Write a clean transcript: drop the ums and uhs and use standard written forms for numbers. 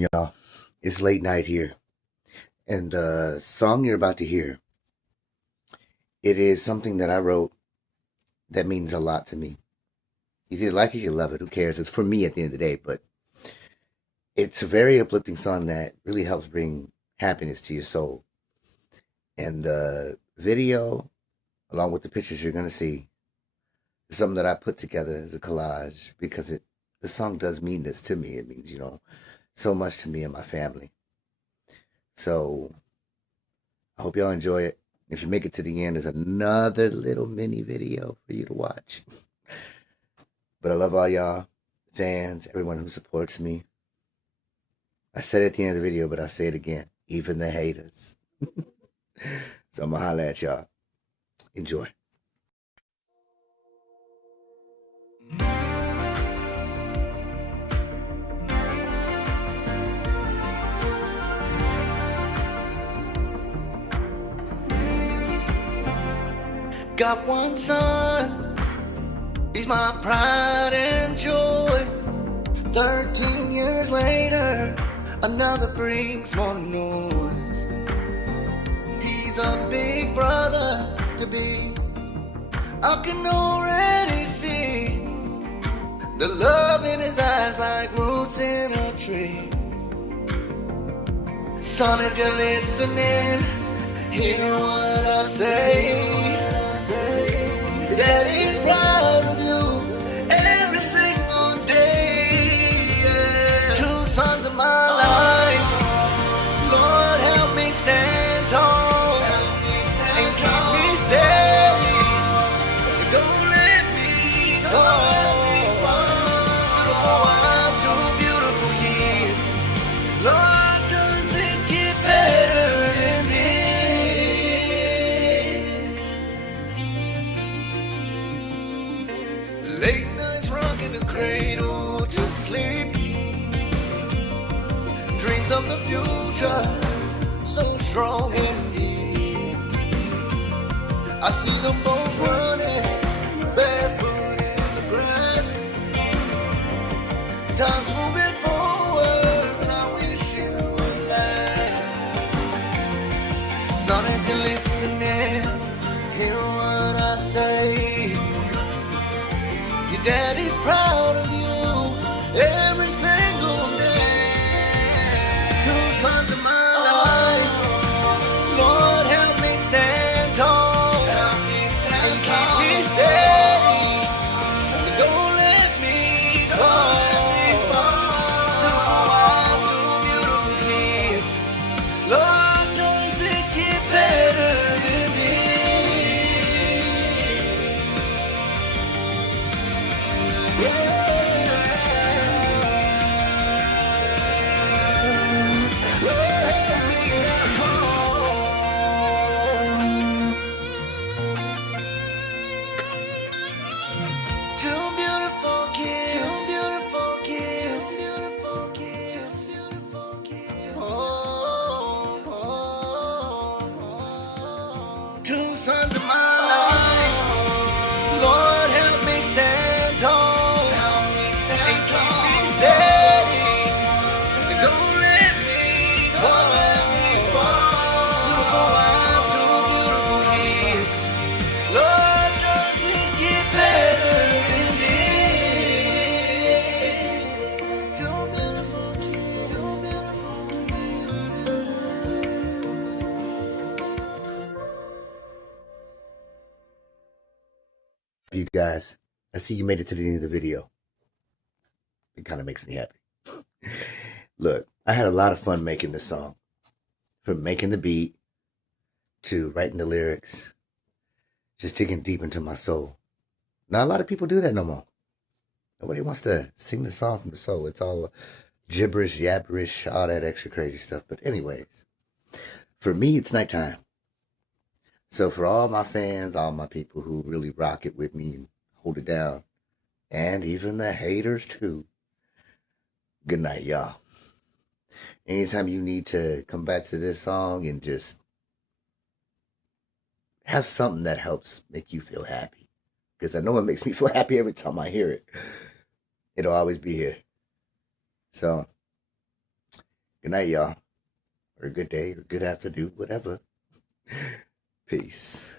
Y'all, it's late night here, and the song you're about to hear, it is something that I wrote that means a lot to me. You either like it, you love it. Who cares? It's for me at the end of the day, but it's a very uplifting song that really helps bring happiness to your soul. And the video, along with the pictures you're gonna see, is something that I put together as a collage because the song does mean this to me. It means so much to me and my family. So I hope y'all enjoy it. If you make it to the end, there's another little mini video for you to watch. But I love all y'all, fans, everyone who supports me. I said it at the end of the video, but I'll say it again. Even the haters. So I'm going to holler at y'all. Enjoy. Got one son, he's my pride and joy. 13 years later, another brings more noise. He's a big brother to be. I can already see the love in his eyes like roots in a tree. Son, if you're listening, hear what I say. Daddy's proud of you every single day. Yeah. Two sons of my life. Lord, help me stand tall and keep me steady. Don't let me fall. Oh, I'm too beautiful years. Lord, does it get better than this? Late nights rocking the cradle to sleep. Dreams of the future, so strong and deep. I see them both running, barefoot in the grass. Time's moving forward, and I wish it would last. Son, if you're listening, hear what I say. Your daddy's proud of you every single day. Two sons of my life. Lord, help me stand tall and keep me steady. Don't let me fall. I'm too beautiful here. Lord, does it get better than Two beautiful kids, two beautiful kids, beautiful kids, beautiful kids. Oh, oh, oh. Two sons of my life. Lord, help me stand tall and keep me steady. Don't let me fall. Beautiful, I'm two beautiful kids. Lord, does it get better than this? Two beautiful kids, two You guys, I see you made it to the end of the video. It kind of makes me happy. Look, I had a lot of fun making this song. From making the beat to writing the lyrics, just digging deep into my soul. Not a lot of people do that no more. Nobody wants to sing the song from the soul. It's all gibberish, yabberish, all that extra crazy stuff. But anyways, for me, it's nighttime. So for all my fans, all my people who really rock it with me and hold it down, and even the haters too, good night, y'all. Anytime you need to come back to this song and just have something that helps make you feel happy, because I know it makes me feel happy every time I hear it, it'll always be here. So Good night, y'all. Or good day, or good afternoon, whatever. Peace.